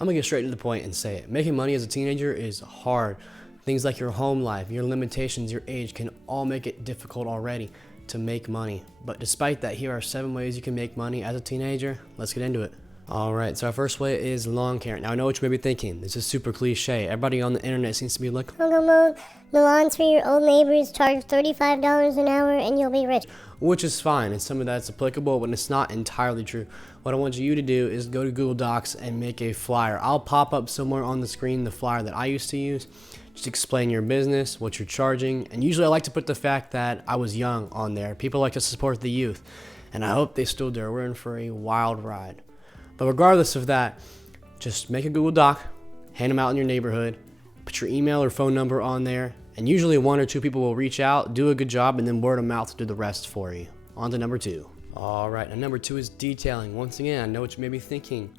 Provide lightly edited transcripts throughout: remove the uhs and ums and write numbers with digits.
I'm gonna get straight to the point and say it. Making money as a teenager is hard. Things like your home life, your limitations, your age can all make it difficult already to make money. But despite that, here are 7 ways you can make money as a teenager. Let's get into it. Alright, so our first way is lawn care. Now I know what you may be thinking. This is super cliche. Everybody on the internet seems to be like, I'll go mow the lawns for your old neighbors, charge $35 an hour, and you'll be rich. which is fine, and some of that's applicable, but it's not entirely true. What I want you to do is go to Google Docs and make a flyer. I'll pop up somewhere on the screen the flyer that I used to use. Just explain your business, what you're charging, and usually I like to put the fact that I was young on there. People like to support the youth, and I hope they still do. We're in for a wild ride. But regardless of that, just make a Google Doc, hand them out in your neighborhood, put your email or phone number on there, and usually 1 or 2 people will reach out, do a good job, and then word of mouth do the rest for you. On to number 2. All right, and number 2 is detailing. Once again, I know what you may be thinking.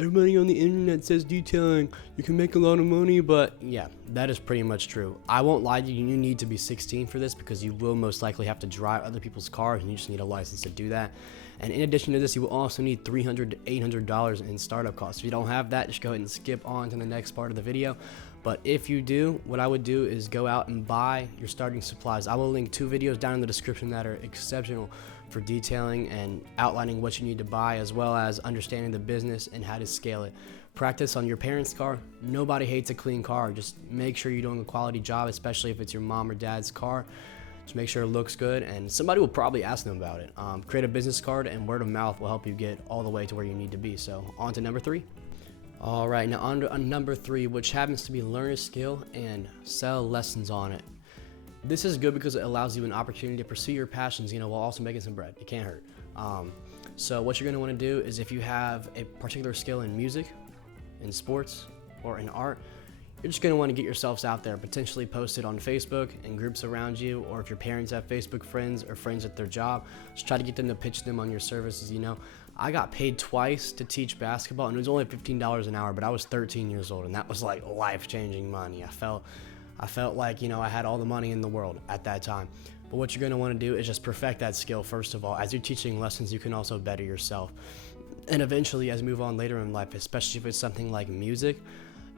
Everybody on the internet says detailing, you can make a lot of money, but yeah, that is pretty much true. I won't lie to you, you need to be 16 for this because you will most likely have to drive other people's cars and you just need a license to do that. And in addition to this, you will also need $300 to $800 in startup costs. If you don't have that, just go ahead and skip on to the next part of the video. But if you do, what I would do is go out and buy your starting supplies. I will link 2 videos down in the description that are exceptional for detailing and outlining what you need to buy, as well as understanding the business and how to scale it. Practice on your parents' car. Nobody hates a clean car. Just make sure you're doing a quality job, especially if it's your mom or dad's car. Just make sure it looks good, and somebody will probably ask them about it. Create a business card, and word of mouth will help you get all the way to where you need to be. So on to number 3. All right, now on to number 3, which happens to be learn a skill and sell lessons on it. This is good because it allows you an opportunity to pursue your passions, while also making some bread. It can't hurt. So what you're going to want to do is, if you have a particular skill in music, in sports, or in art, you're just going to want to get yourselves out there, potentially post it on Facebook and groups around you, or if your parents have Facebook friends or friends at their job, just try to get them to pitch them on your services. I got paid twice to teach basketball, and it was only $15 an hour, but I was 13 years old, and that was like life-changing money. I felt like, I had all the money in the world at that time. But what you're going to want to do is just perfect that skill, first of all. As you're teaching lessons, you can also better yourself. And eventually, as you move on later in life, especially if it's something like music,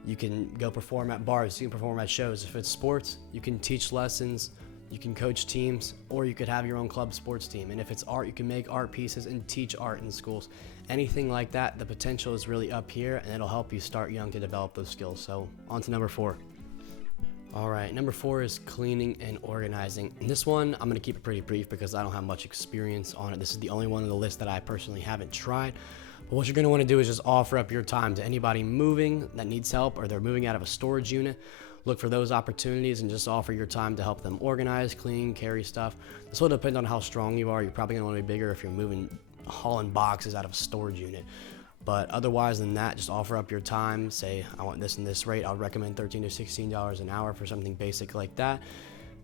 you can go perform at bars, you can perform at shows. If it's sports, you can teach lessons, you can coach teams, or you could have your own club sports team. And if it's art, you can make art pieces and teach art in schools. Anything like that, the potential is really up here, and it'll help you start young to develop those skills. So on to number 4. All right, number 4 is cleaning and organizing. And this one, I'm going to keep it pretty brief because I don't have much experience on it. This is the only one on the list that I personally haven't tried. But what you're going to want to do is just offer up your time to anybody moving that needs help, or they're moving out of a storage unit. Look for those opportunities and just offer your time to help them organize, clean, carry stuff. This will depend on how strong you are. You're probably going to want to be bigger if you're hauling boxes out of a storage unit. But otherwise than that, just offer up your time. Say, I want this and this rate. I'll recommend $13 to $16 an hour for something basic like that.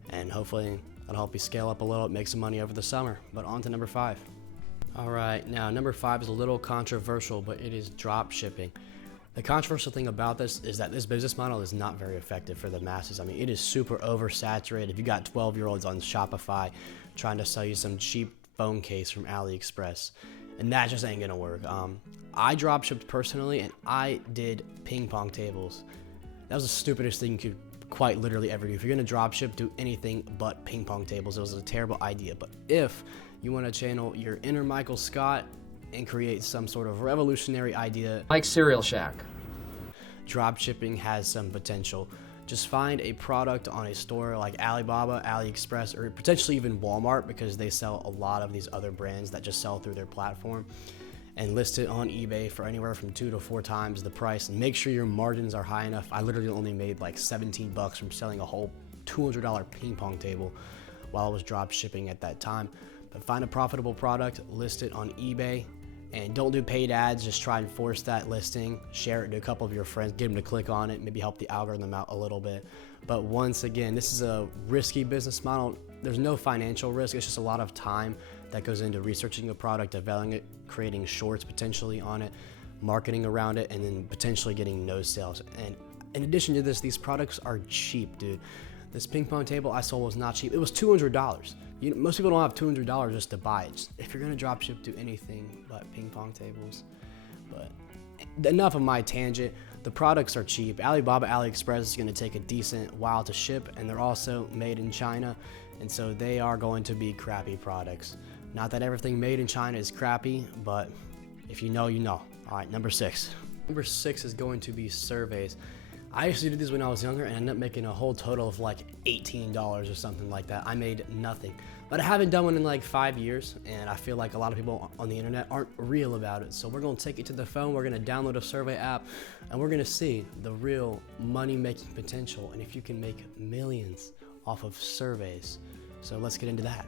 And hopefully that'll help you scale up a little, make some money over the summer. But on to number 5. All right, now number 5 is a little controversial, but it is drop shipping. The controversial thing about this is that this business model is not very effective for the masses. I mean, it is super oversaturated. If you got 12-year-olds on Shopify trying to sell you some cheap phone case from AliExpress, and that just ain't gonna work. I drop shipped personally, and I did ping pong tables. That was the stupidest thing you could quite literally ever do. If you're gonna drop ship, do anything but ping pong tables. It was a terrible idea. But if you want to channel your inner Michael Scott and create some sort of revolutionary idea, like Cereal Shack, drop shipping has some potential. Just find a product on a store like Alibaba, AliExpress, or potentially even Walmart, because they sell a lot of these other brands that just sell through their platform, and list it on eBay for anywhere from 2 to 4 times the price, and make sure your margins are high enough. I literally only made like $17 from selling a whole $200 ping pong table while I was drop shipping at that time. But find a profitable product, list it on eBay, and don't do paid ads. Just try and force that listing, share it to a couple of your friends, get them to click on it, maybe help the algorithm out a little bit. But once again, this is a risky business model. There's no financial risk. It's just a lot of time that goes into researching a product, developing it, creating shorts potentially on it, marketing around it, and then potentially getting no sales. And in addition to this, these products are cheap, dude. This ping pong table I sold was not cheap. It was $200. Most people don't have $200 just to buy it. If you're gonna drop ship, do anything but ping pong tables. But enough of my tangent. The products are cheap. Alibaba AliExpress is going to take a decent while to ship, and they're also made in China, and so they are going to be crappy products. Not that everything made in China is crappy, but if you know, you know. All right, number 6. Number 6 is going to be surveys. I used to do this when I was younger and ended up making a whole total of like $18 or something like that. I made nothing. But I haven't done one in like 5 years, and I feel like a lot of people on the internet aren't real about it. So we're going to take it to the phone, we're going to download a survey app, and we're going to see the real money-making potential and if you can make millions off of surveys. So let's get into that.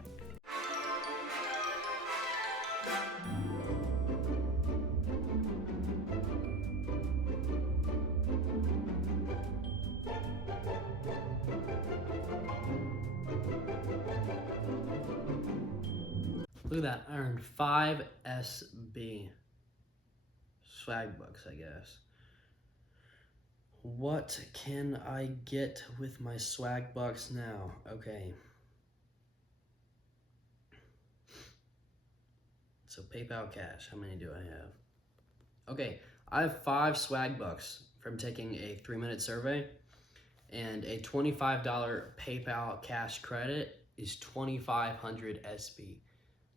Look at that, I earned 5 SB. Swag bucks, I guess. What can I get with my swag bucks now? Okay. So PayPal Cash, how many do I have? Okay, I have 5 swag bucks from taking a 3-minute survey, and a $25 PayPal Cash credit is 2,500 SB.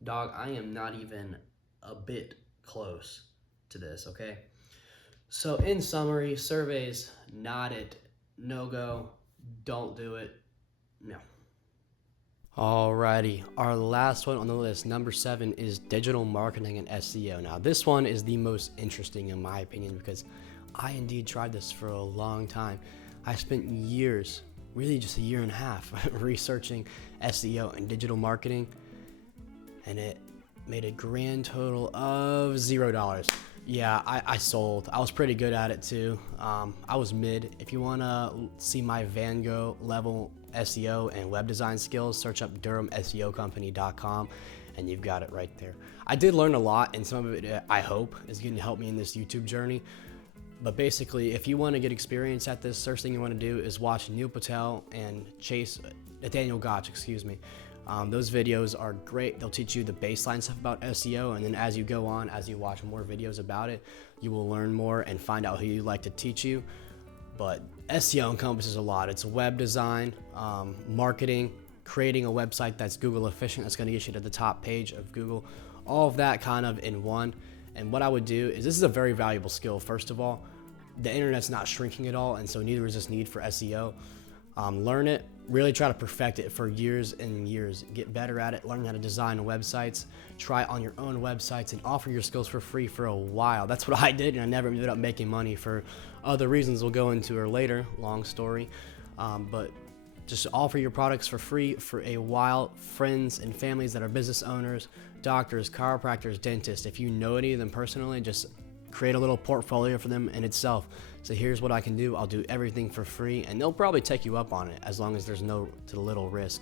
Dog, I am not even a bit close to this, okay? So in summary, surveys, not it, no go, don't do it, no. Alrighty, our last one on the list, number 7, is digital marketing and SEO. Now this one is the most interesting in my opinion because I indeed tried this for a long time. I spent years, really just a year and a half, researching SEO and digital marketing, and it made a grand total of $0. Yeah, I sold. I was pretty good at it too. I was mid. If you want to see my Van Gogh level SEO and web design skills, search up DurhamSEOcompany.com and you've got it right there. I did learn a lot, and some of it, I hope, is going to help me in this YouTube journey. But basically, if you want to get experience at this, first thing you want to do is watch Neil Patel and Daniel Gotch, excuse me. Those videos are great. They'll teach you the baseline stuff about SEO, and then as you go on, as you watch more videos about it, you will learn more and find out who you'd like to teach you. But SEO encompasses a lot. It's web design, marketing, creating a website that's Google efficient, that's going to get you to the top page of Google, all of that kind of in one. And what I would do is, this is a very valuable skill. First of all, the internet's not shrinking at all, and so neither is this need for SEO. Learn it, really try to perfect it for years and years. Get better at it, learn how to design websites, try it on your own websites, and offer your skills for free for a while. That's what I did, and I never ended up making money for other reasons we'll go into later, long story. But just offer your products for free for a while. Friends and families that are business owners, doctors, chiropractors, dentists, if you know any of them personally, just create a little portfolio for them in itself. So here's what I can do. I'll do everything for free, and they'll probably take you up on it as long as there's no to little risk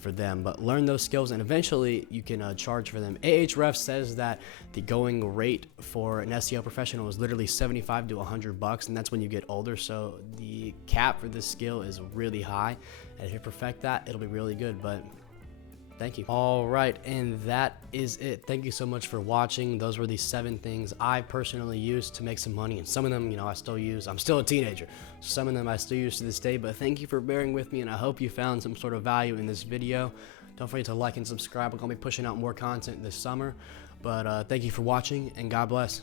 for them. But learn those skills, and eventually you can charge for them. Ahrefs says that the going rate for an SEO professional is literally 75 to $100, and that's when you get older. So the cap for this skill is really high, and if you perfect that, it'll be really good. But thank you. All right, and that is it. Thank you so much for watching. Those were the 7 things I personally used to make some money, and some of them, I still use. I'm still a teenager. Some of them I still use to this day, but thank you for bearing with me, and I hope you found some sort of value in this video. Don't forget to like and subscribe. We're going to be pushing out more content this summer, but thank you for watching, and God bless.